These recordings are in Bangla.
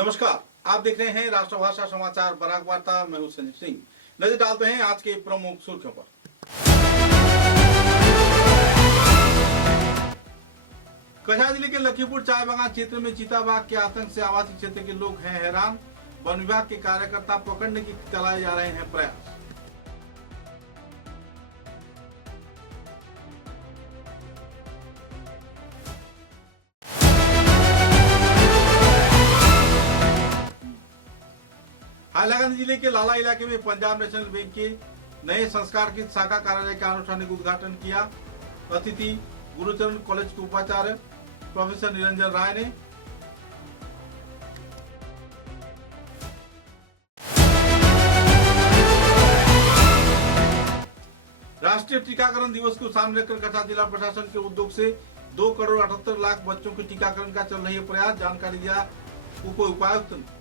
नमस्कार, आप देख रहे हैं राष्ट्रभाषा समाचार बराक वार्ता। मैं हूं संजीव सिंह। नजर डालते हैं आज के प्रमुख सुर्खियों पर। कछार जिले के लखीपुर चाय बागान क्षेत्र में चीताबाघ के आतंक से आवासीय क्षेत्र के लोग हैं हैरान। वन विभाग के कार्यकर्ता पकड़ने की चलाए जा रहे हैं प्रयास। हाइलाकांदी जिले के लाला इलाके में पंजाब नेशनल बैंक के नए संस्कार की शाखा कार्यालय का आनुষ্ঠাनिक उद्घाटन किया। अतिथि गुरुचरण कॉलेज के उपाचार्य प्रोफेसर निरंजन राय ने। राष्ट्रीय टीकाकरण दिवस को सामने रखकर कछार जिला प्रशासन के उद्योग से 2,78,00,000 बच्चों के टीकाकरण का चल रही है प्रयास। जानकारी दिया उप उपायुक्त ने।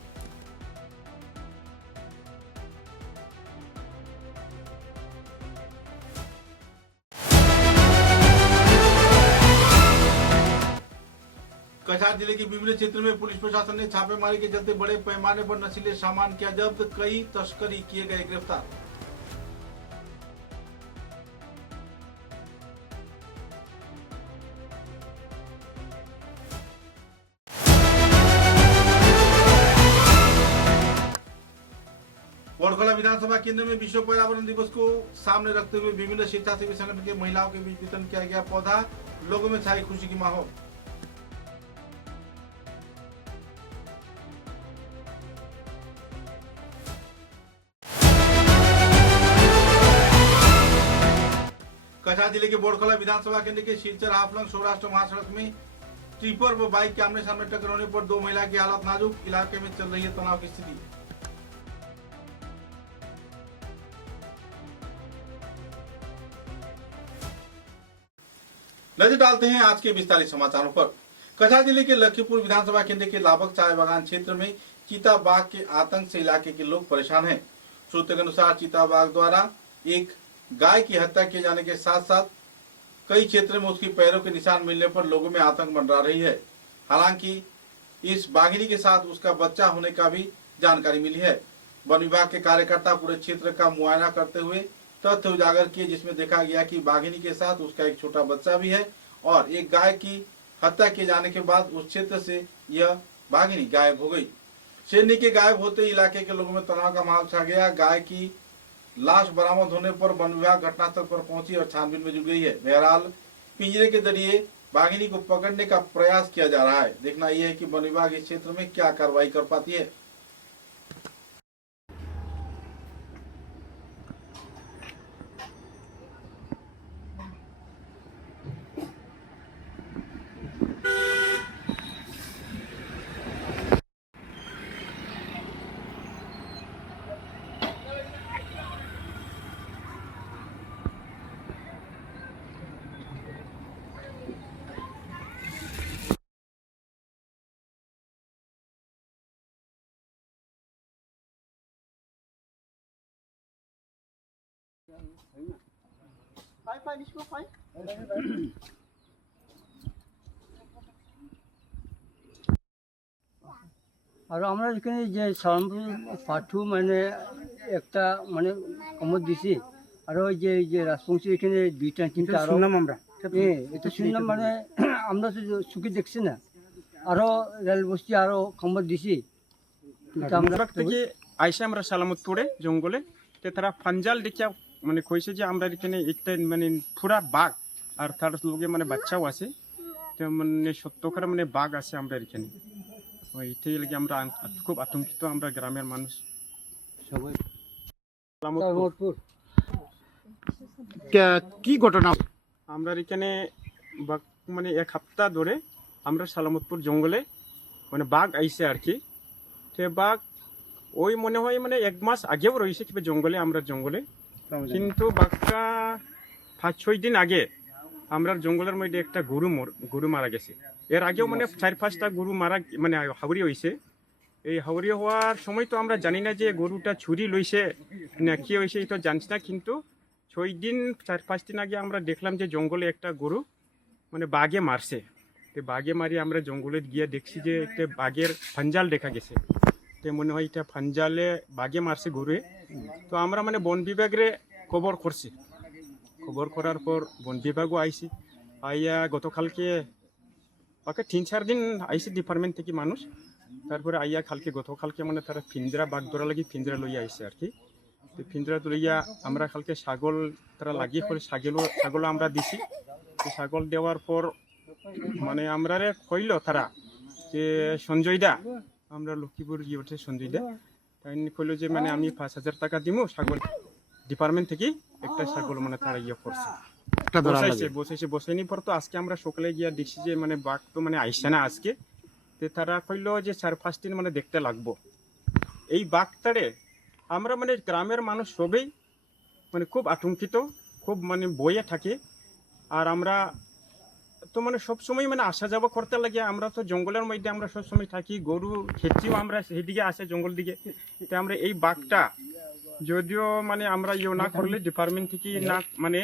कछार जिले के विभिन्न क्षेत्र में पुलिस प्रशासन ने छापेमारी के चलते बड़े पैमाने पर नशीले सामान किया जब्त। कई तस्करी किए गए गिरफ्तार। बोरखला विधानसभा केंद्र में विश्व पर्यावरण दिवस को सामने रखते हुए विभिन्न स्वेच्छासेवी संगठन के महिलाओं के बीच वितरण किया गया पौधा। लोगों में छाई खुशी की माहौल। कछार जिले के बोरखला विधानसभा केंद्र के शिलचर हाफलंग सौराष्ट्र महासड़क में ट्रिपर व बाइक के आमने सामने टक्कर होने पर 2 महिला की हालत नाजुक। इलाके में चल रही है तनाव की स्थिति। नजर डालते हैं आज के विस्तारित समाचारों पर। कछार जिले के लखीपुर विधानसभा केंद्र के लाभक चाय बागान क्षेत्र में चीताबाघ के आतंक से इलाके के लोग परेशान हैं। सूत्रों के अनुसार चीताबाघ द्वारा एक गाय की हत्या किए जाने के साथ साथ कई क्षेत्रों में उसकी पैरों के निशान मिलने पर लोगों में आतंक मंडरा रही है। हालांकि इस बाघिनी के साथ उसका बच्चा होने का भी जानकारी मिली है। वन विभाग के कार्यकर्ता पूरे क्षेत्र का मुआयना करते हुए तथ्य उजागर किए, जिसमें देखा गया कि बाघिनी के साथ उसका एक छोटा बच्चा भी है और एक गाय की हत्या किए जाने के बाद उस क्षेत्र से यह बाघिनी गायब हो गई। शेरनी के गायब होते ही इलाके के लोगों में तनाव का माहौल छा गया। गाय की लाश बरामद होने पर वन विभाग घटनास्थल पर पहुंची और छानबीन में जुट गई है। बहरहाल पिंजरे के जरिए बाघिनी को पकड़ने का प्रयास किया जा रहा है। देखना यह है कि वन विभाग इस क्षेत्र में क्या कार्रवाई कर पाती है। আর আমরা এখানে যে সালামপুর পাঠু মানে একটা মানে কমত দিছি আর ওই যে রাজবংশী এখানে 2-3টা আরো শুনলাম আমরা। এটা শুনলাম মানে আমরা তো চোখে দেখছি না, আরো রেল বস্তি আরো কমত দিছি। কিন্তু আমরা থেকে আইসে আমরা সালামতপুরে জঙ্গলে তো তারা ফাঞ্জাল দেখিয়া মানে কইছে যে আমরা এখানে একটা মানে পুরা বাঘ আর তার লগে মানে বাচ্চাও আছে, তো মানে সত্যকার মানে বাঘ আছে আমরা এখানে। ওইটাই লাগে আমরা খুব আতঙ্কিত আমরা গ্রামের মানুষ সবাই। সালামতপুর কি ঘটনা? আমরা এখানে বাঘ মানে 1 সপ্তাহ ধরে আমরা সালামতপুর জঙ্গলে মানে বাঘ আইছে আর কি। তো বাঘ ওই মনে হয় মানে 1 মাস আগেও রয়েছে কি জঙ্গলে, আমরা জঙ্গলে। কিন্তু বাঘটা 5-6 দিন আগে আমরা জঙ্গলের মধ্যে একটা গরু মারা গেছে। এর আগেও মানে 4-5টা গরু মারা মানে হাওড়ি হয়েছে। এই হাওড়ি হওয়ার সময় তো আমরা জানি না যে গরুটা ছুরি লইছে না কি হয়েছে, এটা জানছি না। কিন্তু 4-5 দিন আগে আমরা দেখলাম যে জঙ্গলে একটা গরু মানে বাঘে মারছে। তো বাঘে মারি আমরা জঙ্গলে গিয়ে দেখছি যে একটা বাঘের ফাঞ্জাল দেখা গেছে। তো মনে হয় এটা ফাঞ্জালে বাঘে মারছে ঘুরে। তো আমরা মানে বন বিভাগে খবর করছি, খবর করার পর বন বিভাগও আইসি, আইয়া গতকালকে ওকে 3-4 দিন আইসি ডিপার্টমেন্ট থেকে মানুষ। তারপরে আইয়া গতকালকে মানে তারা পিঞ্জরা বাঘ ধরা লাগি পিঞ্জরা লইয়া আইসে আর কি। তো পিঞ্জরা লইয়া আমরা কালকে ছাগল তারা লাগিয়ে পরে ছাগলও আমরা দিছি। তো ছাগল দেওয়ার পর মানে আমরা কইল তারা যে সঞ্জয় দা, আমরা লক্ষ্মীপুর গিয়ে ওঠে সঞ্জয় দা, তাই কইল যে মানে আমি 5,000 টাকা দিমু ছাগল ডিপার্টমেন্ট থেকে একটা ছাগল মানে তারা করছে বসাইনি পর। তো আজকে আমরা সকালে গিয়া দেখছি যে মানে বাঘ তো মানে আইসে না আজকে। তো তারা কইল যে 4-5 দিন মানে দেখতে লাগবো এই বাঘটারে। আমরা মানে গ্রামের মানুষ সবেই মানে খুব আতঙ্কিত, খুব মানে বইয়ে থাকে। আর আমরা তো মানে সবসময় মানে আসা যাওয়া করতে লাগে, আমরা তো জঙ্গলের মধ্যে আমরা সবসময় থাকি, গরু খেতেও আমরা সেদিকে আসে জঙ্গল দিকে। তো আমরা এই বাঘটা যদিও মানে আমরা না করলে ডিপার্টমেন্ট থেকে না মানে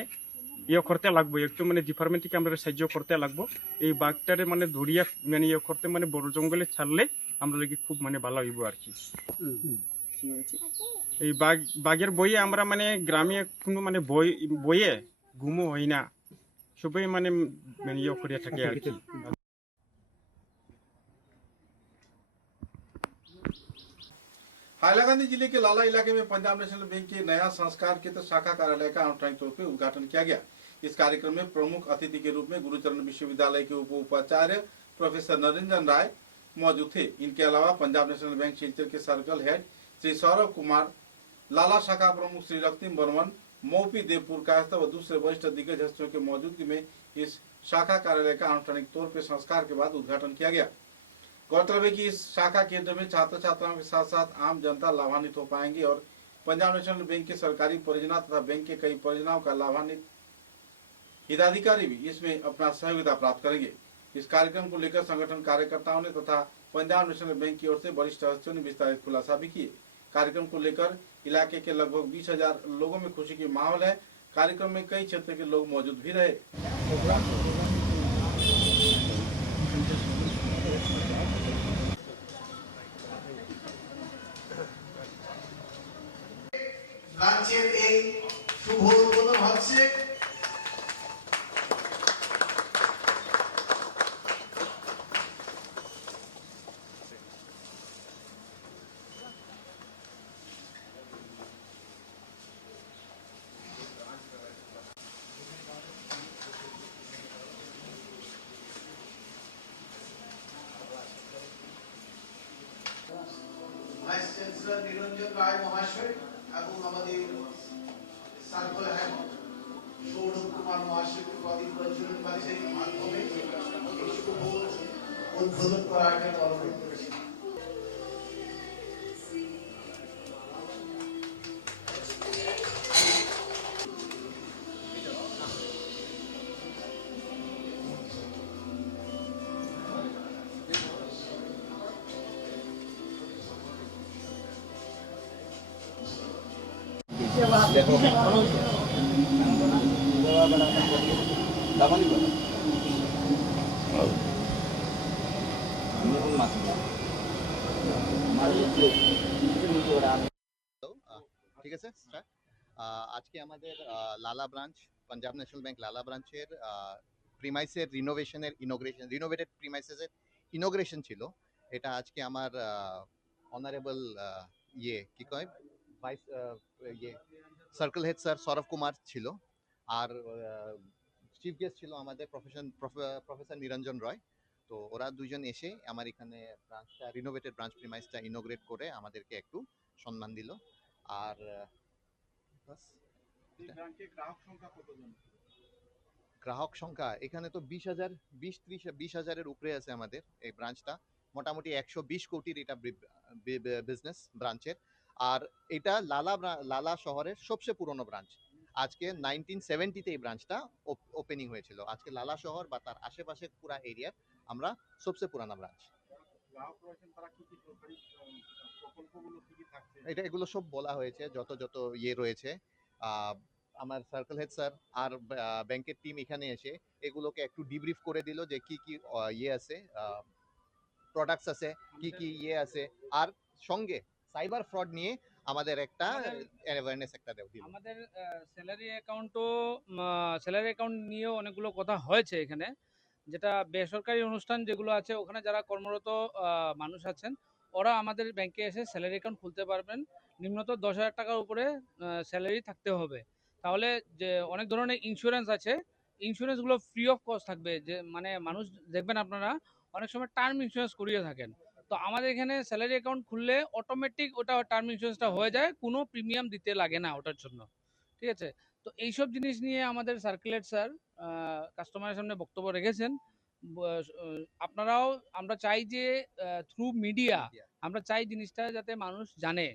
করতে লাগবো, একটু মানে ডিপার্টমেন্ট থেকে আমরা সাহায্য করতে লাগবো। এই বাঘটারে মানে ধরিয়া মানে করতে মানে বড় জঙ্গলে ছাড়লে আমরা লাগে খুব মানে ভালো হইব আর কি। এই বাঘের বইয়ে আমরা মানে গ্রামে কোনো মানে বইয়ে ঘুমো হয় না, সবাই মানে করে থাকে আর কি। हाइलाकांदी जिले के लाला इलाके में पंजाब नेशनल बैंक के नया संस्कार के शाखा कार्यालय का अनौपचारिक तौर पर उद्घाटन किया गया। इस कार्यक्रम में प्रमुख अतिथि के रूप में गुरुचरण विश्वविद्यालय के उपाचार्य प्रोफेसर नरेंद्र राय मौजूद थे। इनके अलावा पंजाब नेशनल बैंक शिलचर के सर्कल हेड श्री सौरभ कुमार, लाला शाखा प्रमुख श्री रक्तिम बर्मन, मौपी देवपुर कायस्थ व दूसरे वरिष्ठ दिग्गज हस्तियों की मौजूदगी में इस शाखा कार्यालय का अनौपचारिक तौर पर संस्कार के बाद उद्घाटन किया गया। गौरतलब है कि इस शाखा केंद्र में छात्र छात्राओं के साथ साथ आम जनता लाभान्वित हो पाएंगे और पंजाब नेशनल बैंक के सरकारी परियोजना तथा बैंक के कई परियोजनाओं का लाभान्वित हिताधिकारी भी इसमें अपना सहयोगिता प्राप्त करेंगे। इस कार्यक्रम को लेकर संगठन कार्यकर्ताओं ने तथा पंजाब नेशनल बैंक की ओर से वरिष्ठ हस्तियों ने विस्तारित खुलासा भी किए। कार्यक्रम को लेकर इलाके के लगभग 20,000 लोगों में खुशी की माहौल है। कार्यक्रम में कई क्षेत्र के लोग मौजूद भी रहे। ব্রাঞ্চের এই শুভ উদ্বোধন হচ্ছে। ভাইস চ্যান্সেলর নিরঞ্জন রায় মহাশয় এবং আমাদের সার্কল হেড সৌরভ কুমার মহাশয়কে প্রদীপ প্রজ্বলন কার্যের মাধ্যমে এই শুভ উদ্বোধন করার জন্য অনুরোধ করেছি। ঠিক আছে স্যার, আজকে আমাদের লালা ব্রাঞ্চ, পাঞ্জাব ন্যাশনাল ব্যাংক লালা ব্রাঞ্চের প্রিমাইসের রিনোভেটেড প্রিমাইসেসের ইনোগ্রেশন ছিল। এটা আজকে আমার অনারেবল কি কয় vice circle head sir Sourav Kumar ছিল, আর চিফ গেস্ট ছিল আমাদের প্রফেসর নিরঞ্জন রয়। তো ওরা দুজন এসে আমার এখানে ব্রাঞ্চটা রিনোভেটেড ব্রাঞ্চ প্রিমাইসটা ইনোগ্রেট করে আমাদেরকে একটু সম্মান দিল। আর গ্রাহক সংখ্যা এখানে তো 20,000-30,000-20,000-এর উপরে আছে আমাদের এই ব্রাঞ্চটা। মোটামুটি 120 কোটির এটা বিজনেস ব্রাঞ্চের। আর এটা লালা শহরের সবচেয়ে পুরনো ব্রাঞ্চ। আজকে 1970-তে এই ব্রাঞ্চটা ওপেনিং হয়েছিল। আজকে লালা শহর বা তার আশেপাশের পুরা এরিয়ার আমরা সবচেয়ে পুরানা ব্রাঞ্চ। এটা এগুলো সব বলা হয়েছে, যত রয়েছে। আমার সার্কেল হেড স্যার আর ব্যাংকের টিম এখানে এসে এগুলোকে একটু ডিব্রিফ করে দিল যে কি কি ইয়ে আছে, প্রোডাক্টস আছে, কি কি ইয়ে আছে, আর সঙ্গে সাইবার ফ্রড নিয়ে আমাদের একটা অ্যাওয়ারনেস একটা দিল। আমাদের স্যালারি অ্যাকাউন্ট নিয়েও অনেকগুলো কথা হয়েছে এখানে, যেটা বেসরকারি অনুষ্ঠান যেগুলো আছে ওখানে যারা কর্মরত মানুষ আছেন ওরা আমাদের ব্যাংকে এসে স্যালারি অ্যাকাউন্ট খুলতে পারবেন। নিম্নত 10,000 টাকার উপরে স্যালারি থাকতে হবে। তাহলে যে অনেক ধরনের ইন্স্যুরেন্স আছে, ইন্স্যুরেন্সগুলো ফ্রি অফ কস্ট থাকবে। যে মানে মানুষ দেখবেন আপনারা অনেক সময় টার্ম ইন্স্যুরেন্স করিয়ে থাকেন, তো আমাদের এখানে স্যালারি অ্যাকাউন্ট খুললে অটোমেটিক ওটা টার্ম ইন্স্যুরেন্সটা হয়ে যায়, কোনো প্রিমিয়াম দিতে লাগে না ওটার জন্য। ঠিক আছে, তো এইসব জিনিস নিয়ে আমাদের সার্কুলেট স্যার কাস্টমারের সামনে বক্তব্য রেখেছেন। আপনারাও আমরা চাই যে থ্রু মিডিয়া আমরা চাই জিনিসটা যাতে মানুষ জানে,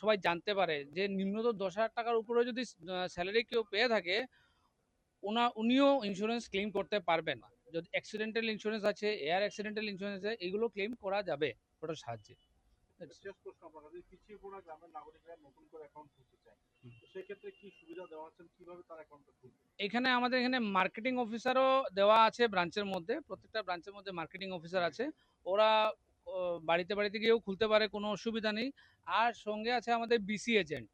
সবাই জানতে পারে যে নিম্নত 10,000 টাকার উপরে যদি স্যালারি কেউ পেয়ে থাকে উনিও ইন্স্যুরেন্স ক্লেম করতে পারবেন। যদি অ্যাক্সিডেন্টাল ইন্স্যুরেন্স আছে, এয়ার অ্যাক্সিডেন্টাল ইন্স্যুরেন্স আছে, এগুলো ক্লেম করা যাবে ওটার সাহায্যে। শেষ প্রশ্ন আপনার কাছে, পিছিয়ে পড়া গ্রামের নাগরিকরা নতুন করে অ্যাকাউন্ট খুলতে চায়, তো সেই ক্ষেত্রে কি সুবিধা দেওয়া হচ্ছে, কিভাবে তার অ্যাকাউন্টটা খুলবে? এখানে আমাদের এখানে মার্কেটিং অফিসারও দেওয়া আছে ব্রাঞ্চের মধ্যে, প্রত্যেকটা ব্রাঞ্চের মধ্যে মার্কেটিং অফিসার আছে, ওরা বাড়িতে বাড়িতে গিয়েও খুলতে পারে, কোনো অসুবিধা নেই। আর সঙ্গে আছে আমাদের বিসি এজেন্ট,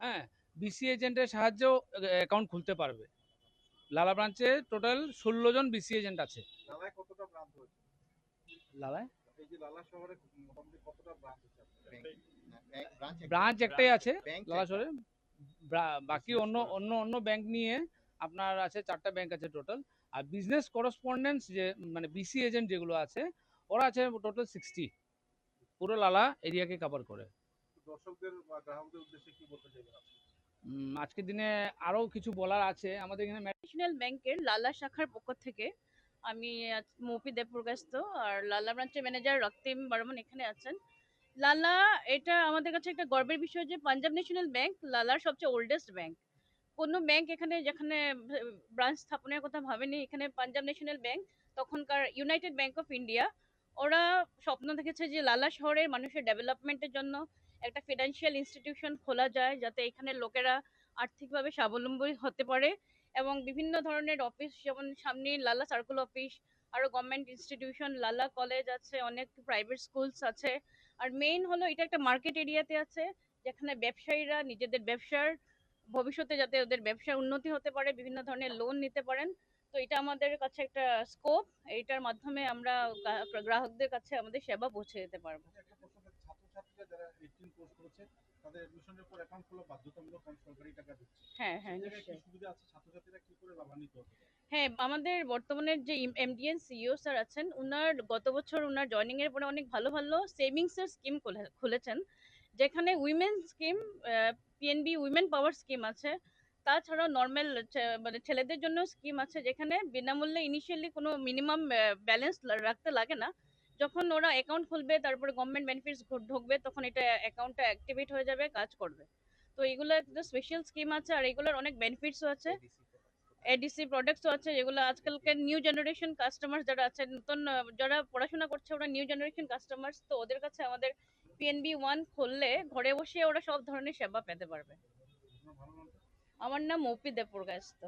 হ্যাঁ, বিসি এজেন্টের সাহায্যেও অ্যাকাউন্ট খুলতে পারবে। লালা ব্রাঞ্চে টোটাল 16 জন বিসি এজেন্ট আছে। লালায় কতটা ব্রাঞ্চ হয়েছে? লালায় এই যে লালা শহরে মোটামুটি কতটা ব্রাঞ্চ আছে? ব্রাঞ্চ একটাই আছে ব্যাংক লালা শহরে, বাকি অন্য ব্যাংক নিয়ে আপনার আছে 4টা ব্যাংক আছে টোটাল। আর বিজনেস করেসপন্ডেন্স যে মানে বিসি এজেন্ট যেগুলো আছে ওরা আছে টোটাল 60, পুরো লালা এরিয়াকে কভার করে। দর্শকদের বা গ্রাহকদের উদ্দেশ্যে কি বলতে চাইবেন আপনি? আজকের দিনে আরো কিছু বলার আছে। আমাদের এখানে ন্যাশনাল ব্যাংকের লালা শাখার পক্ষ থেকে আমি মৌপি দেবপুরগাস্ত আর লালা ব্রাঞ্চের ম্যানেজার রক্তিম বর্মন এখানে আছেন। লালা এটা আমাদের কাছে একটা গর্বের বিষয় যে পাঞ্জাব ন্যাশনাল ব্যাংক লালার সবচেয়ে ওল্ডেস্ট ব্যাংক। কোনো ব্যাংক এখানে যেখানে ব্রাঞ্চ স্থাপনের কথা ভাবেনি, এখানে পাঞ্জাব ন্যাশনাল ব্যাংক তখনকার ইউনাইটেড ব্যাংক অফ ইন্ডিয়া ওরা স্বপ্ন দেখেছে যে লালা শহরের মানুষের ডেভেলপমেন্টের জন্য একটা ফিনান্সিয়াল ইনস্টিটিউশন খোলা যায় যাতে এখানে লোকেরা আর্থিকভাবে স্বাবলম্বী হতে পারে এবং বিভিন্ন ধরনের অফিস, যেমন সামনে লালা সার্কেল অফিস, আরো গভর্নমেন্ট ইনস্টিটিউশন, লালা কলেজ আছে, অনেক প্রাইভেট স্কুলস আছে। আর মেইন হলো এটা একটা মার্কেট এরিয়াতে আছে যেখানে ব্যবসায়ীরা নিজেদের ব্যবসার ভবিষ্যতে যাতে ওদের ব্যবসার উন্নতি হতে পারে, বিভিন্ন ধরনের লোন নিতে পারেন। তো এটা আমাদের কাছে একটা স্কোপ, এইটার মাধ্যমে আমরা গ্রাহকদের কাছে আমাদের সেবা পৌঁছে দিতে পারবো। একটা প্রশ্ন থাকে, ছাত্রছাত্রীরা যারা 18 কোর্স করেছে তাদের অ্যাডমিশনের পর অ্যাকাউন্ট খোলা বাধ্যতামূলক, কারণ সরকারি টাকা দিচ্ছে। হ্যাঁ হ্যাঁ এই জায়গায় কি নিশ্চয়ই। সুবিধা আছে, ছাত্রছাত্রীরা কি করে লাভান্বিত হতে পারে? হ্যাঁ, আমাদের বর্তমানের যে এমডিএন সিইও স্যার আছেন, উনার গত বছর উনার জয়নিং এর পরে অনেক ভালো ভালো সেভিংস এর স্কিম খুলেছেন, যেখানে উইমেন স্কিম, পিএনবি উইমেন পাওয়ার স্কিম আছে। তাছাড়াও নর্মাল মানে ছেলেদের জন্য স্কিম আছে যেখানে বিনামূল্যে ইনিশিয়ালি কোনো মিনিমাম ব্যালেন্স রাখতে লাগে না। যখন ওরা অ্যাকাউন্ট খুলবে তারপরে গভর্নমেন্ট বেনিফিটস ঢুকবে তখন এটা অ্যাকাউন্টটা অ্যাক্টিভেট হয়ে যাবে, কাজ করবে। তো এগুলো একটা স্পেশাল স্কিম আছে আর এগুলোর অনেক বেনিফিটসও আছে। এডিসি প্রোডাক্টসও আছে যেগুলো আজকালকার নিউ জেনারেশন কাস্টমার যারা আছে, নতুন যারা পড়াশোনা করছে ওরা নিউ জেনারেশন কাস্টমার্স, তো ওদের কাছে আমাদের পিএনবি 1 খুললে ঘরে বসে ওরা সব ধরনের সেবা পেতে পারবে। আমার নাম মৌপি দেবপুরগাস্ত।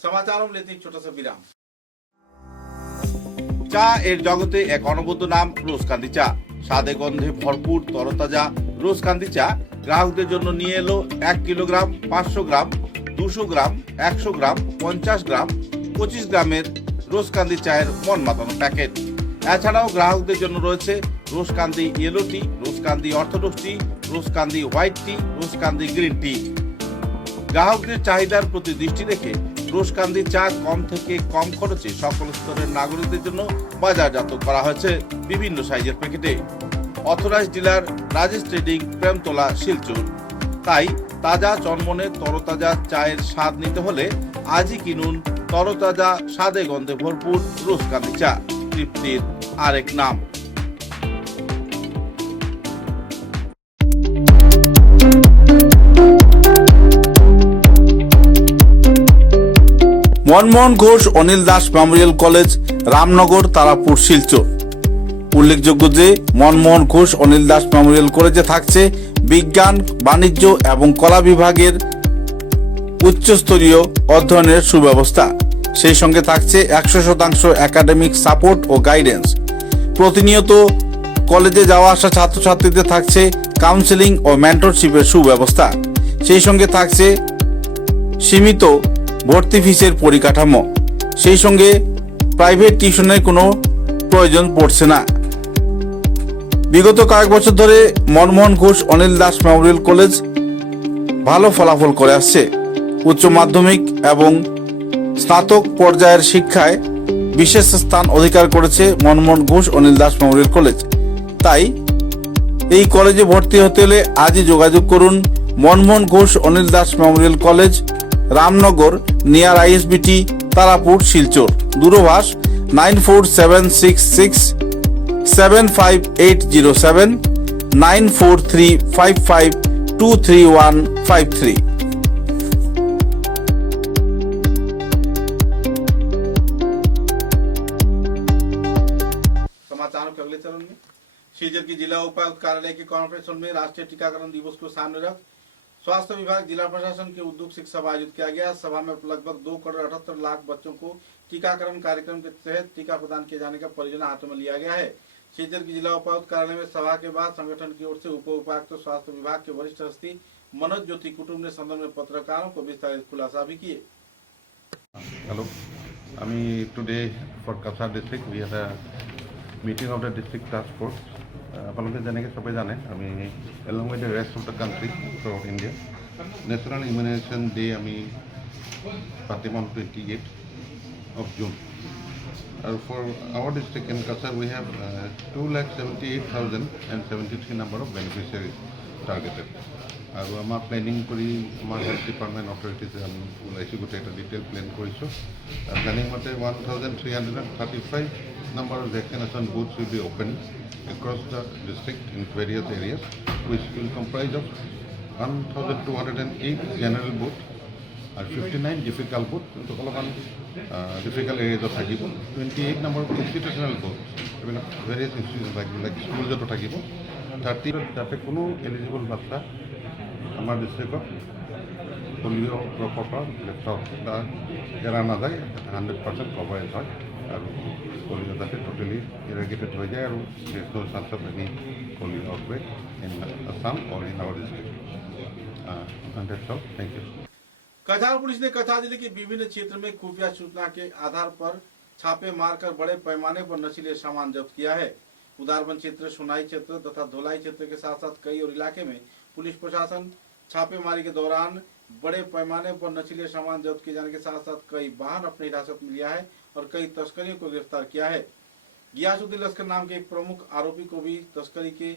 समाचारों में लेते हैं एक छोटा सा विराम। চা এর জগতে এক অনবদ্য নাম রোজকান্দি চা। স্বাদে গন্ধে ভরপুর তরতাজা রোজকান্দি চা গ্রাহকদের জন্য নিয়ে এলো 1 কিলোগ্রাম, 500 গ্রাম, 200 গ্রাম, 100 গ্রাম, 50 গ্রাম, 25 গ্রামের রোজকান্দি চায়ের মন মাতানো প্যাকেট। এছাড়াও গ্রাহকদের জন্য রয়েছে রোজকান্দি ইয়েলো টি, রোজকান্দি অর্থোডক্স টি, রোজকান্দি হোয়াইট টি, রোজকান্দি গ্রিন টি। গ্রাহকদের চাহিদার প্রতি দৃষ্টি রেখে রোজকান্দি চা কম থেকে কম খরচে সকল স্তরের নাগরিকদের জন্য বাজারজাত করা হয়েছে বিভিন্ন সাইজের প্যাকেটে। Authorised dealer Rajesh trading, Premtala, Silchar. তাই তাজা চনমনে তরতাজা চায়ের স্বাদ নিতে হলে আজই কিনুন তরতাজা স্বাদে গন্ধে ভরপুর রোজকান্দি চা, তৃপ্তির আরেক নাম। Manmohan Ghosh Anil Das Memorial College, Ramnagar, Tarapur, Silchar. উল্লেখযোগ্য যে মনমোহন ঘোষ অনিল দাস মেমোরিয়াল কলেজে থাকছে বিজ্ঞান, বাণিজ্য এবং কলা বিভাগের উচ্চস্তরীয় অধ্যয়নের সুব্যবস্থা। সেই সঙ্গে থাকছে 100% একাডেমিক সাপোর্ট ও গাইডেন্স। প্রতিনিয়ত কলেজে যাওয়া আসা ছাত্রছাত্রীদের থাকছে কাউন্সেলিং ও মেন্টরশিপের সুব্যবস্থা। সেই সঙ্গে থাকছে সীমিত ভর্তি ফিসের পরিকাঠামো। সেই সঙ্গে প্রাইভেট টিউশনের কোনো প্রয়োজন পড়ছে না। বিগত কয়েক বছর ধরে মনমোহন ঘোষ অনিল দাস মেমোরিয়াল কলেজ ভালো ফলাফল করে আসছে। উচ্চ মাধ্যমিক এবং স্নাতক পর্যায়ের শিক্ষায় বিশেষ স্থান অধিকার করেছে মনমোহন ঘোষ অনিল দাস মেমোরিয়াল কলেজ। তাই এই কলেজে ভর্তি হতে হলে আজই যোগাযোগ করুন Manmohan Ghosh Anil Das Memorial College, Ramnagar, near ISBT, Tarapur, Silchar. দূরভাষ 9476675807 9435523153। समाचारों के अगले चरण में सीजर की जिला उपायुक्त कार्यालय के कॉन्फ्रेंस हॉल में राष्ट्रीय टीकाकरण दिवस को सामने रख स्वास्थ्य विभाग, जिला प्रशासन के उद्योग शिक्षा सभा आयोजित किया गया। सभा में लगभग 2,78,00,000 बच्चों को टीकाकरण कार्यक्रम के तहत टीका प्रदान किए जाने का परियोजना हाथों में लिया गया है। सीजर की जिला उपायुक्त कार्यालय में सभा के बाद संगठन की ओर से उप उपायुक्त स्वास्थ्य विभाग के वरिष्ठ हस्ती मनोज ज्योति कुटुंब ने संदर्भ में पत्रकारों को विस्तारित खुलासा भी किए। Hello, today for Kasar district we had a meeting of the district task force. আপোনালোকে যেনেকৈ সবে জানে আমি along with the rest of the country throughout India National Immunization Day আমি পাতিম on 28th of June. For our district in Kasar we have 2,78,073 number of beneficiaries targeted. আৰু আমাৰ প্লেনিং কৰি আমাৰ হেলথ ডিপাৰ্টমেণ্ট অথৰিটিজে আমি ওলাইছোঁ, গোটেই এটা ডিটেইল প্লেন কৰিছোঁ। প্লেনিং মতে 1,335 number of vaccination booths will be opened across the district in various areas, which will comprise of 1,208 general booths and 59 difficult booths. Difficult areas of থাকিব 28 number of institutional booths, various institutions like schools of থাকিব 30 যাতে কোনো এলিজিবল বাচ্চা আমার ডিস্ট্রিক্টত পোলিও ড্ৰপৰ এৰা নাযায়, 100% কভাৰেজ হয় আৰু পোলিও যাতে টোটেলি ইৰেগেটেড হৈ যায় আৰু no chance of any polio outbreak in Assam or in our district. And that's all. Thank you. कछार पुलिस ने कछार जिले के विभिन्न क्षेत्र में खुफिया सूचना के आधार पर छापे मारकर बड़े पैमाने पर नशीले सामान जब्त किया है। उदारबन क्षेत्र, सुनाई क्षेत्र तथा धोलाई क्षेत्र के साथ साथ कई और इलाके में पुलिस प्रशासन छापेमारी के दौरान बड़े पैमाने पर नशीले सामान जब्त किए जाने के साथ साथ कई वाहन अपनी हिरासत में लिया है और कई तस्करियों को गिरफ्तार किया है। गियासुद्दीन लश्कर नाम के एक प्रमुख आरोपी को भी तस्करी के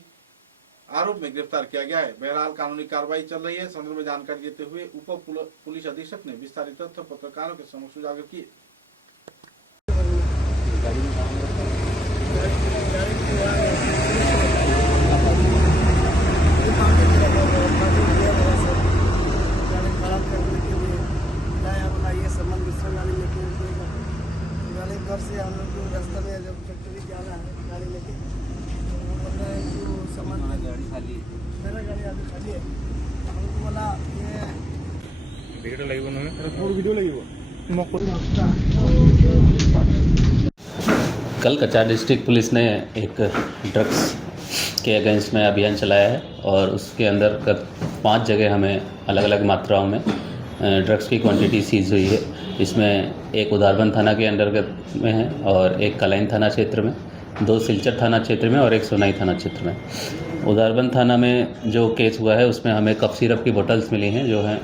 आरोप में गिरफ्तार किया गया है। बहरहाल कानूनी कार्रवाई चल रही है। संदर्भ में जानकारी देते हुए उप पुलिस अधीक्षक ने विस्तारित तथ्य पत्रकारों के समक्ष उजागर किए। घर से हम लोग को रास्ता में जब फैक्ट्री जाना है गाड़ी लेके बोलता है जो सामान गाड़ी खाली है, मेरा गाड़ी अभी खाली है। हमको बोला ये वीडियो लगी हुई है, थोड़ी वीडियो लगी हुई कल कछार डिस्ट्रिक्ट पुलिस ने एक ड्रग्स के अगेंस्ट में अभियान चलाया है और उसके अंदर 5 जगह हमें अलग अलग मात्राओं में ड्रग्स की क्वांटिटी सीज हुई है। इसमें एक उदारबन थाना के अंतर्गत में है और एक कलाइन थाना क्षेत्र में, 2 सिलचर थाना क्षेत्र में और एक सोनाई थाना क्षेत्र में। उदारबन थाना में जो केस हुआ है उसमें हमें कफ सिरप की बोतल्स मिली हैं, जो हैं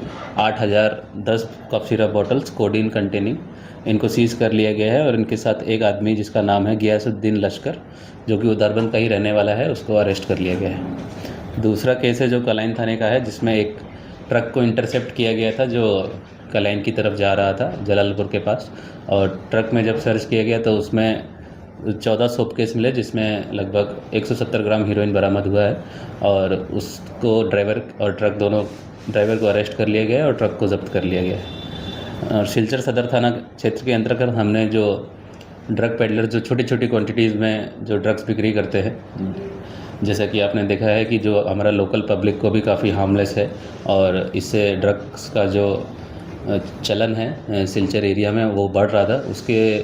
8,010 cough syrup bottles codeine containing. इनको सीज कर लिया गया है और इनके साथ एक आदमी जिसका नाम है गियासुद्दीन लश्कर, जो कि उदारबन का ही रहने वाला है, उसको अरेस्ट कर लिया गया है। दूसरा केस है जो कलाइन थाने का है, जिसमें एक ट्रक को इंटरसेप्ट किया गया था जो कलाइन की तरफ जा रहा था जलालपुर के पास, और ट्रक में जब सर्च किया गया तो उसमें 14 सोप केस मिले, जिसमें लगभग 170 ग्राम हीरोइन बरामद हुआ है और उसको ड्राइवर और ट्रक दोनों ड्राइवर को अरेस्ट कर लिया गया है और ट्रक को जब्त कर लिया गया है। और सिलचर सदर थाना क्षेत्र के अंतर्गत हमने जो ड्रग पेडलर जो छोटी छोटी क्वांटिटीज़ में जो ड्रग्स बिक्री करते हैं, जैसा कि आपने देखा है कि जो हमारा लोकल पब्लिक को भी काफ़ी हार्मलेस है और इससे ड्रग्स का जो चलन है सिलचर एरिया में वो बढ़ रहा था, उसके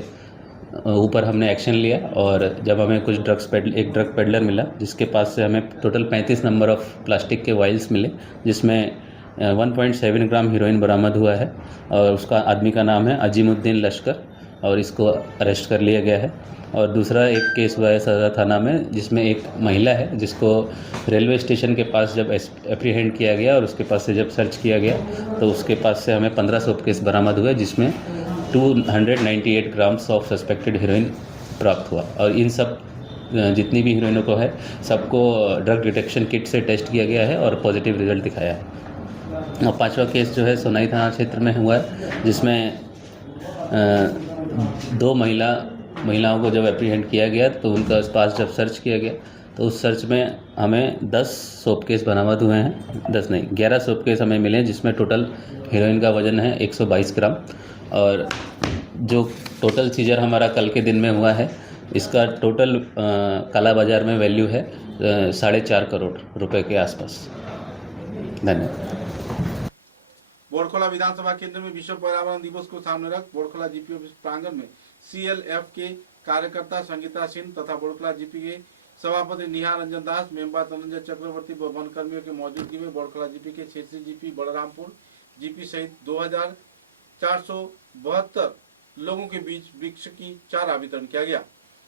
ऊपर हमने एक्शन लिया और जब हमें कुछ एक ड्रग पेडलर मिला जिसके पास से हमें टोटल 35 नंबर ऑफ प्लास्टिक के वाइल्स मिले जिसमें 1.7 ग्राम हीरोइन बरामद हुआ है और उसका आदमी का नाम है अजीमुद्दीन लश्कर और इसको अरेस्ट कर लिया गया है। और दूसरा एक केस हुआ है सदर थाना में जिसमें एक महिला है जिसको रेलवे स्टेशन के पास जब एप्रीहेंड किया गया और उसके पास से जब सर्च किया गया तो उसके पास से हमें 15 सोप केस बरामद हुए जिसमें 298 ग्राम्स ऑफ सस्पेक्टेड हीरोइन प्राप्त हुआ। और इन सब जितनी भी हीरोइनों को है सबको ड्रग डिटेक्शन किट से टेस्ट किया गया है और पॉजिटिव रिजल्ट दिखाया है। और 5वां केस जो है सोनाई थाना क्षेत्र में हुआ है जिसमें 2 महिलाओं को जब एप्रीहेंड किया गया तो उनका पास जब सर्च किया गया तो उस सर्च में हमें 10 सोप केस बरामद हुए हैं, 10 नहीं 11 सोप केस हमें मिले जिसमें टोटल हीरोइन का वजन है 122 ग्राम। और जो टोटल सीजर हमारा कल के दिन में हुआ है इसका टोटल काला बाजार में वैल्यू है 4.5 करोड़ रुपए के आसपास। धन्यवाद। बोरखोला विधानसभा केंद्र में विश्व पर्यावरण दिवस को सामने रख बोरखोला जीपी ऑफिस प्रांगण में CLF के कार्यकर्ता संगीता सिंह तथा बोरखोला जीपी के सभापति निहार रंजन दास, मेंबर धनंजय चक्रवर्ती व वन कर्मियों की मौजूदगी में बोरखोला जीपी के क्षेत्रीय जीपी बलरामपुर जीपी सहित 2472 लोगों के बीच वृक्ष की चारा वितरण किया गया।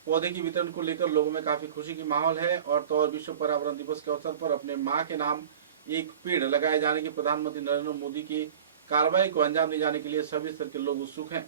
पौधे की वितरण को लेकर लोगों में काफी खुशी की माहौल है और तो और विश्व पर्यावरण दिवस के अवसर पर अपने मां के नाम एक पेड़ लगाए जाने की प्रधानमंत्री नरेंद्र मोदी की कार्रवाई को अंजाम दिए जाने के लिए सभी स्तर के लोग उत्सुक हैं।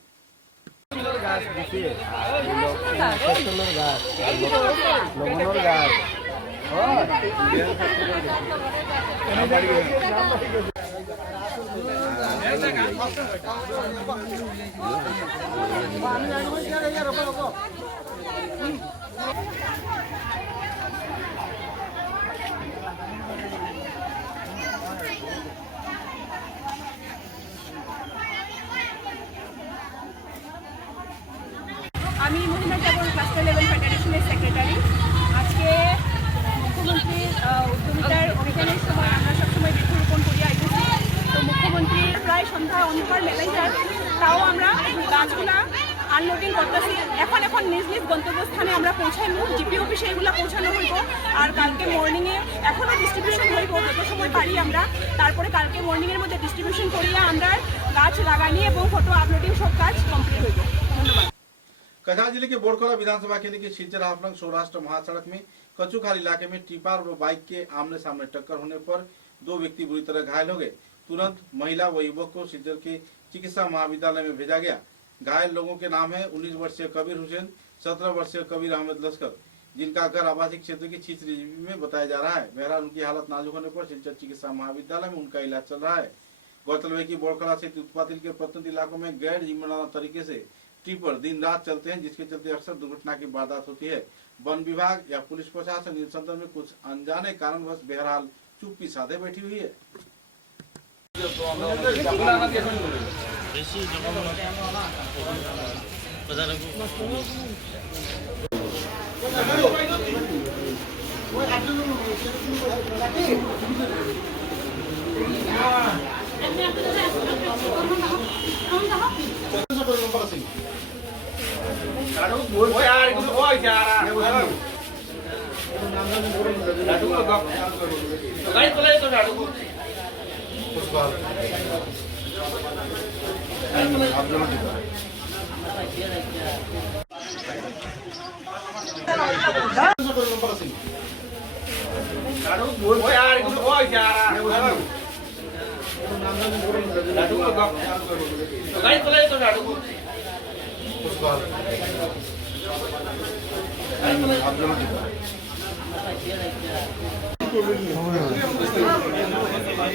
আমি মহিলা জাগরণ ক্লাস্টার লেভেল ফেডারেশনের সেক্রেটারি। আজকে মুখ্যমন্ত্রীর উদ্যমিতার অভিযানের সময় আমরা সবসময় বৃক্ষরোপণ করি আইতেছি। তো মুখ্যমন্ত্রীর প্রায় সন্ধ্যা অন্ধকার মেলাই যায়, তাও আমরা গাছগুলা আনলোডিং করতেছি। এখন নিজ নিজ গন্তব্যস্থানে আমরা পৌঁছাইব, জিপি অফিসে এগুলো পৌঁছানো হইব। আর কালকে মর্নিংয়ে এখনও ডিস্ট্রিবিউশন হইব যত সময় পারি আমরা। তারপরে কালকে মর্নিংয়ের মধ্যে ডিস্ট্রিবিউশন করিয়া আমরা গাছ লাগানি এবং ফটো আপলোডিং সব কাজ কমপ্লিট হইব। ধন্যবাদ। कछार जिले के बोरखोला विधानसभा केंद्र के सिलचर हाफलंग सौराष्ट्र महासड़क में कचूखाल इलाके में टिप्पर व बाइक के आमने सामने टक्कर होने पर 2 व्यक्ति बुरी तरह घायल हो गए। तुरंत महिला व युवक को सिलचर के चिकित्सा महाविद्यालय में भेजा गया। घायल लोगों के नाम है 19 वर्षीय कबीर हुसैन, 17 वर्षीय कबीर अहमद लश्कर, जिनका घर आवासीय क्षेत्र की छीचरी में बताया जा रहा है। बहरहाल उनकी हालत नाजुक होने पर सिलचर चिकित्सा महाविद्यालय में उनका इलाज चल रहा है। गौरतलब है कि बोरखोला से उत्पातिल के प्रत्यंत इलाकों में गैर जिम्मेदार तरीके से टिप्पर दिन रात चलते हैं, जिसके चलते अक्सर दुर्घटना की वारदात होती है। वन विभाग या पुलिस प्रशासन इस संदर्भ में कुछ अनजाने कारणवश बहरहाल चुप्पी साधे बैठी हुई है।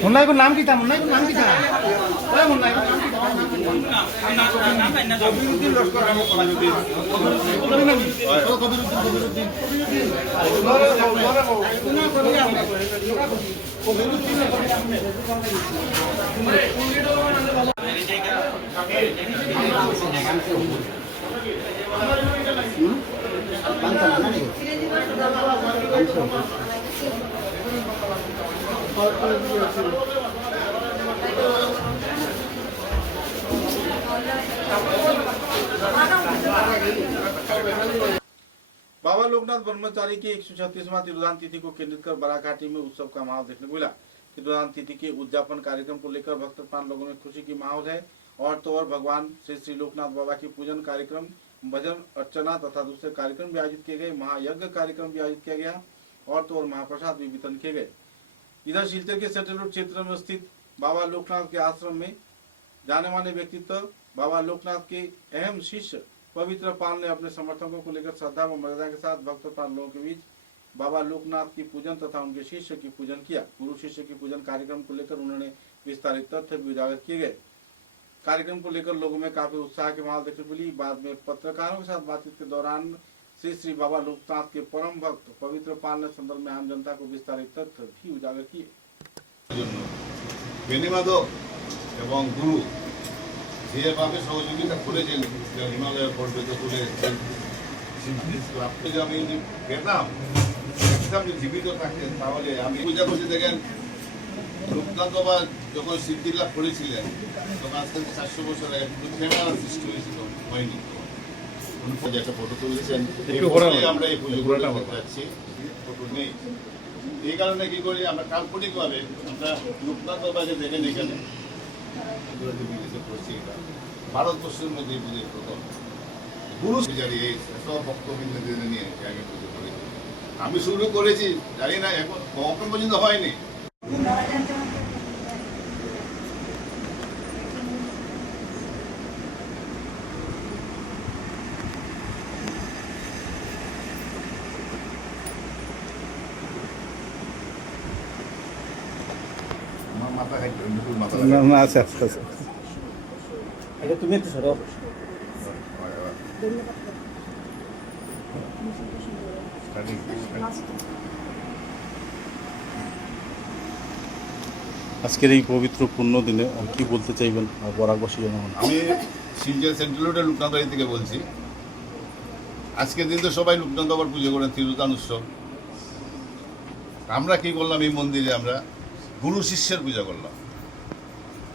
मुन्ना को नाम की था, मुन्ना को नाम की था, मुन्ना को लोकनाथ ब्रह्मचारी की 136वां तिरुदान तिथि को केंद्रित कर बराघाटी में उत्सव का माहौल देखने को मिला। तिरुदान तिथि के उद्यापन कार्यक्रम को लेकर भक्त प्राण लोगों में खुशी की माहौल है। और तो और भगवान श्री लोकनाथ बाबा की पूजन कार्यक्रम, भजन अर्चना तथा दूसरे कार्यक्रम भी आयोजित किए गए। महायज्ञ कार्यक्रम भी आयोजित किया गया और तो और महाप्रसाद भी वितरण किए गए। इधर सिलचर के सेंट्रल रोड क्षेत्र में स्थित बाबा लोकनाथ के आश्रम में जाने माने व्यक्तित्व बाबा लोकनाथ के अहम शिष्य पवित्र पाल ने अपने समर्थकों को लेकर श्रद्धा व मर्यादा के साथ भक्त प्राण लोगों के बीच बाबा लोकनाथ की पूजन तथा उनके शिष्य की पूजन किया। गुरु शिष्य की पूजन कार्यक्रम को लेकर उन्होंने विस्तारित तथ्य भी उजागर किए गए। कार्यक्रम को लेकर लोगों में काफी उत्साह की माहौल देखने को मिली। बाद में पत्रकारों के साथ बातचीत के दौरान श्री बाबा लोकनाथ के परम भक्त पवित्र पाल ने संदर्भ में आम जनता को विस्तारित तथ्य भी उजागर किए। বেনিমাধব এবং গুরু যেভাবে সহযোগিতা করেছেন হিমালয়ের পর্বত তুলে আপনি আমি যদি পেতাম একদম জীবিত থাকতেন তাহলে আমি পূজা করতে দেখেন লোকনাথ বাবা যখন সিদ্ধি লাভ করেছিলেন তখন আজকে 400 বছর আগে ক্যামেরা সৃষ্টি হয়েছিল হয়নি। উনি একটা ফটো তুলেছেন আমরা এই পুজো করে যাচ্ছি, ফটো নেই। এই কারণে কি করি আমরা কাল্পনিকভাবে আমরা লোকনাথ বাবাকে দেখেন এখানে ভারতবর্ষের মধ্যে পুজোর প্রথম গুরু পূজারী এই সব ভক্তবৃন্দদের নিয়ে আগে পুজো করেছি। আমি শুরু করেছি জানি না এখন পর্যন্ত হয়নি। আচ্ছা আচ্ছা আচ্ছা তুমি একটু সরো। আজকের এই পবিত্র পূর্ণ দিনে কি বলতে চাইবেন বরাকবাসী জনগণ? আমি শিলচর সেন্ট্রাল রোডের লোকনাথ বাড়ি থেকে বলছি। আজকের দিন তো সবাই লোকনাথ বাবার পুজো করেন, তিরুদান উৎসব। আমরা কি করলাম এই মন্দিরে আমরা গুরু শিষ্যের পূজা করলাম।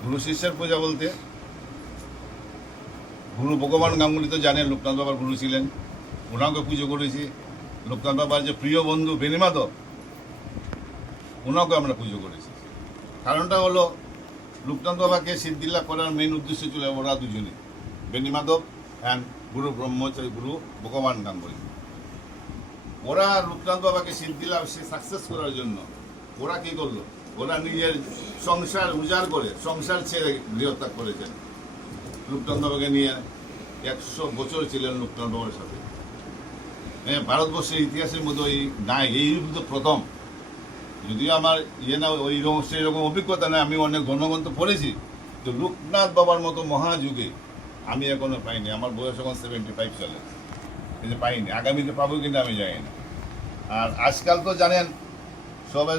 গুরু শিষ্যের পূজা বলতে গুরু ভগবান গাঙ্গুলি তো জানেন লোকনাথ বাবার গুরু ছিলেন, ওনাকে পুজো করেছি। লোকনাথ বাবার যে প্রিয় বন্ধু বেনিমাধব ওনাকে আমরা পুজো করেছি। কারণটা হলো লোকনাথ বাবাকে সিদ্ধিলাভ করার মেইন উদ্দেশ্য ছিল ওরা দুজনে, বেনিমাধব অ্যান্ড গুরু ব্রহ্মচারী গুরু ভগবান গাঙ্গুলি। ওরা লোকনাথ বাবাকে সিদ্ধিলাভ সাকসেস করার জন্য ওরা কি করলো, ওরা নিজের সংসার উজাড় করে সংসার ছেড়ে গৃহত্যাগ করেছেন। লোকনাথ বাবাকে নিয়ে 100 বছর ছিলেন লোকনাথ বাবার সাথে। হ্যাঁ, ভারতবর্ষের ইতিহাসের মধ্যে নাই, এই তো প্রথম। যদিও আমার না সেই রকম অভিজ্ঞতা নেই, আমি অনেক গণগ্রন্থ পড়েছি, তো লোকনাথ বাবার মতো মহাযুগে আমি এখনো পাইনি। আমার বয়স এখন 75 চলে, কিন্তু পাইনি। আগামীতে পাবো কিন্তু আমি জানি না। আর আজকাল তো জানেন সবাই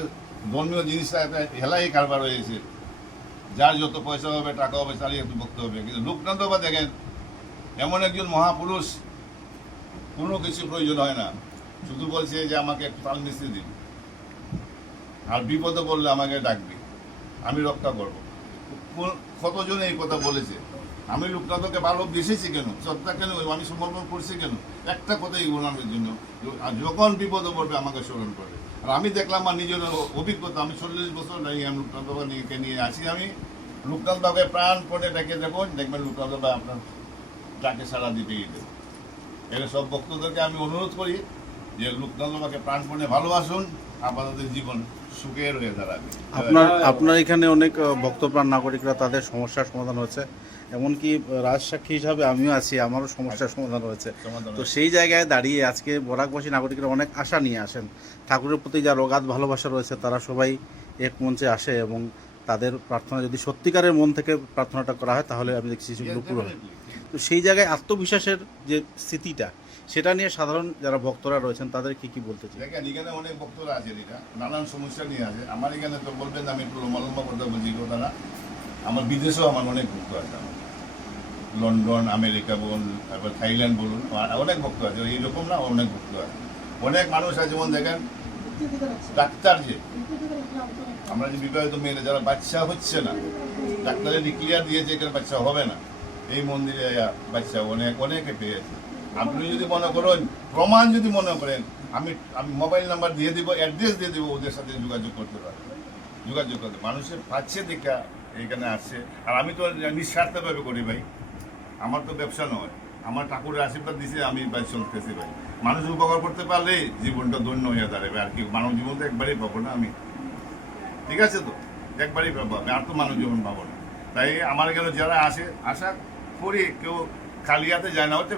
ধর্মীয় জিনিসটা একটা হেলাই কারবার হয়েছে, যার যত পয়সা হবে টাকা হবে চালিয়ে ভক্ত হবে। কিন্তু লোকনাথ বাবা দেখেন এমন একজন মহাপুরুষ, কোনো কিছু প্রয়োজন হয় না, শুধু বলছে যে আমাকে একটু তাল মিস্ত্রি দিন, আর বিপদে বললে আমাকে ডাকবি, আমি রক্ষা করব। কতজন এই কথা বলেছে। আমি লোকনাথকে ভালোবেসেছি কেন, শ্রদ্ধা কেন, আমি সমর্পণ করছি কেন, একটা কথাই ওনার জন্য, যখন বিপদে পড়বে আমাকে স্মরণ করবে। আর আমি দেখলাম আমার নিজের অভিজ্ঞতা, আমি 40 বছর আমি লোকনাথ বাবা নিয়ে আসি। আমি লোকনাথ বাবাকে প্রাণপণে ডেকে দেখবেন লোকনাথ বাবা আপনার ডাকে সারা দিতেই দেবে। এর সব ভক্তদেরকে আমি অনুরোধ করি যে লোকনাথ বাবাকে প্রাণপণে ভালোবাসুন, আপনাদের জীবন সুখের হয়ে দাঁড়াবে। আপনার এখানে অনেক ভক্তপ্রাণ নাগরিকরা তাদের সমস্যার সমাধান হয়েছে, এমনকি রাজসাক্ষী হিসাবে আমিও আছি, আমারও সমস্যার সমাধান হয়েছে। তো সেই জায়গায় দাঁড়িয়ে আজকে বরাকবাসী নাগরিকরা অনেক আশা নিয়ে আসেন। ঠাকুরের প্রতি যার অগাধ ভালোবাসা রয়েছে তারা সবাই এক মঞ্চে আসে এবং তাদের প্রার্থনা যদি সত্যিকারের মন থেকে প্রার্থনাটা করা হয় তাহলে আমি দেখছি সেগুলো পুরো হয়। তো সেই জায়গায় আত্মবিশ্বাসের যে স্থিতিটা সেটা নিয়ে সাধারণ যারা ভক্তরা রয়েছেন তাদের কি বলতে চাই? দেখেন এখানে অনেক ভক্তরা আছে, এটা নানান সমস্যা নিয়ে আছে। আমার এখানে তো বলবেন আমি একটু লম্বা কথা বলছি কথাটা, আমার বিদেশেও আমার অনেক ভক্ত আছে, আমার লন্ডন আমেরিকা বলুন, তারপর থাইল্যান্ড বলুন, অনেক ভক্ত আছে। এইরকম না, অনেক ভক্ত আছে। অনেক মানুষ আছে যেমন দেখেন ডাক্তার, যে আমরা যে বিবাহিত মেয়েরা যারা বাচ্চা হচ্ছে না, ডাক্তারের ডিক্লিয়ার দিয়েছে এখানে বাচ্চা হবে না, এই মন্দিরে বাচ্চা অনেকে পেয়েছে। আপনি যদি মনে করেন প্রমাণ যদি মনে করেন আমি আমি মোবাইল নাম্বার দিয়ে দিব, অ্যাড্রেস দিয়ে দিব, ওদের সাথে যোগাযোগ করতে পারবে, যোগাযোগ করতে মানুষের পাচ্ছে দেখা এইখানে আসছে। আর আমি তো নিঃস্বার্থভাবে করি ভাই, আমার তো ব্যবসা নয়, আমার ঠাকুরের আশীর্বাদ দিছে, আমি ভাই চলতেছি ভাই। মানুষ উপকার করতে পারলে জীবনটা ধন্য হয়ে দাঁড়াবে। আর কি মানব জীবন তো একবারই পাবো না আমি, ঠিক আছে? তো একবারই পাবো আমি, আর তো মানব জীবন পাবো না। তাই আমার এখানে যারা আসে, আশা করি কেউ খালি হাতে যায় না। হচ্ছে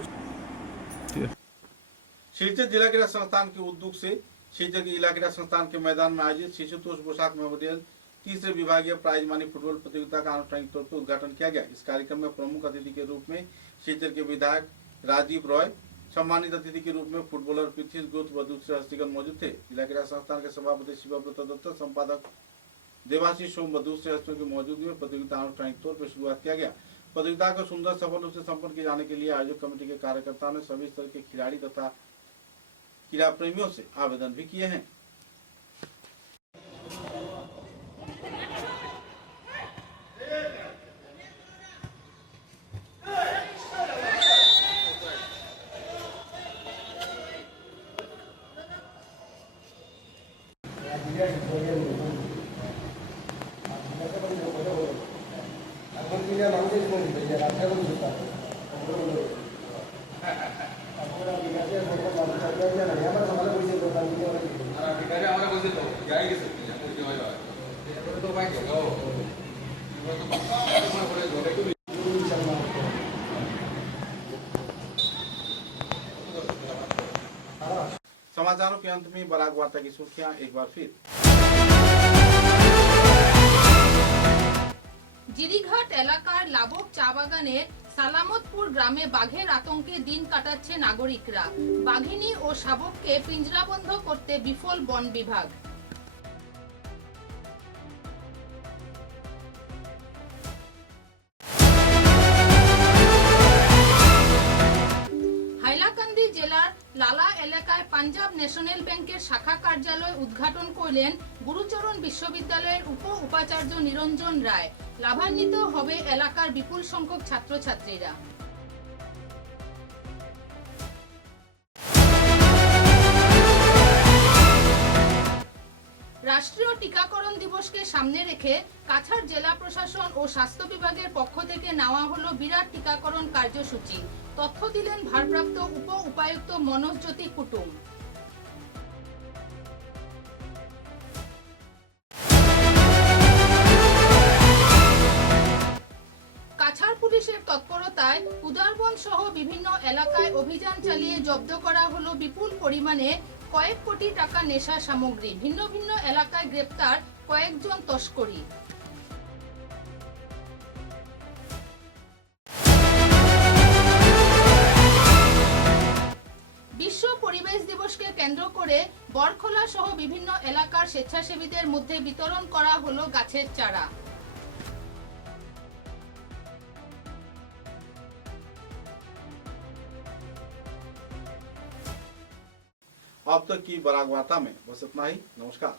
शिलचर जिला क्रीड़ा संस्थान के उद्योग से शिलचर के जिला क्रीड़ा संस्थान के मैदान में आयोजित शिशुतोष पोशाक मेमोरियल तीसरे विभागीय प्राइज मनी फुटबॉल प्रतियोगिता का आनुষ্ঠাनिक तौर पर उद्घाटन किया गया। इस कार्यक्रम में प्रमुख अतिथि के रूप में शिलचर के विधायक राजीव रॉय, सम्मानित अतिथि के रूप में फुटबॉलर पृथ्वी गोत व दूसरे हस्तीगण मौजूद थे। जिला क्रीड़ा संस्थान के सभापति शिवव्रत दत्त, संपादक देवाशीष सोम व दूसरे हस्तियों की मौजूदगी में प्रतियोगिता आनुষ্ঠাनिक तौर पर शुरुआत किया गया। प्रतियोगिता को सुंदर सफल रूप से संपन्न किए जाने के लिए आयोजक कमेटी के कार्यकर्ताओं ने सभी स्तर के खिलाड़ी तथा क्रीड़ा प्रेमियों से आवेदन भी किए हैं। समाचारों के अंत में बराक वार्ता की सुर्खियां एक बार फिर। জিরিঘাট এলাকার লাবক চা বাগানের সালামতপুর গ্রামে বাঘের আতঙ্কে দিন কাটাচ্ছে নাগরিকরা। বাঘিনী ও শাবককে পিঞ্জরাবদ্ধ করতে বিফল বন বিভাগ। হাইলাকান্দি জেলার লালা এলাকায় পাঞ্জাব ন্যাশনাল ব্যাংকের শাখা কার্যালয় উদ্ঘাটন করলেন গুরুচরণ বিশ্ববিদ্যালয়ের উপাচার্য নিরঞ্জন রায়। লাভান্বিত হবে এলাকার বিপুল সংখ্যক ছাত্রছাত্রীরা। রাষ্ট্রীয় টিকাকরণ দিবসকে সামনে রেখে কাছাড় জেলা প্রশাসন ও স্বাস্থ্য বিভাগের পক্ষ থেকে নেওয়া হলো বিরাট টিকাকরণ কার্যসূচি। তথ্য দিলেন ভারপ্রাপ্ত উপায়ুক্ত মনোজ জ্যোতি কুটুম। কাছাড় পুলিশের তৎপরতায় উদারবন সহ বিভিন্ন এলাকায় অভিযান চালিয়ে জব্দ করা হলো বিপুল পরিমাণে কয়েক কোটি টাকা নেশা সামগ্রী। ভিন্ন ভিন্ন এলাকায় গ্রেপ্তার কয়েকজন তস্করি। বিশ্ব পরিবেশ দিবসকে কেন্দ্র করে বরখোলা সহ বিভিন্ন এলাকার স্বেচ্ছাসেবীদের মধ্যে বিতরণ করা হলো গাছের চারা। अब तक की बराक वार्ता में बस इतना ही। नमस्कार।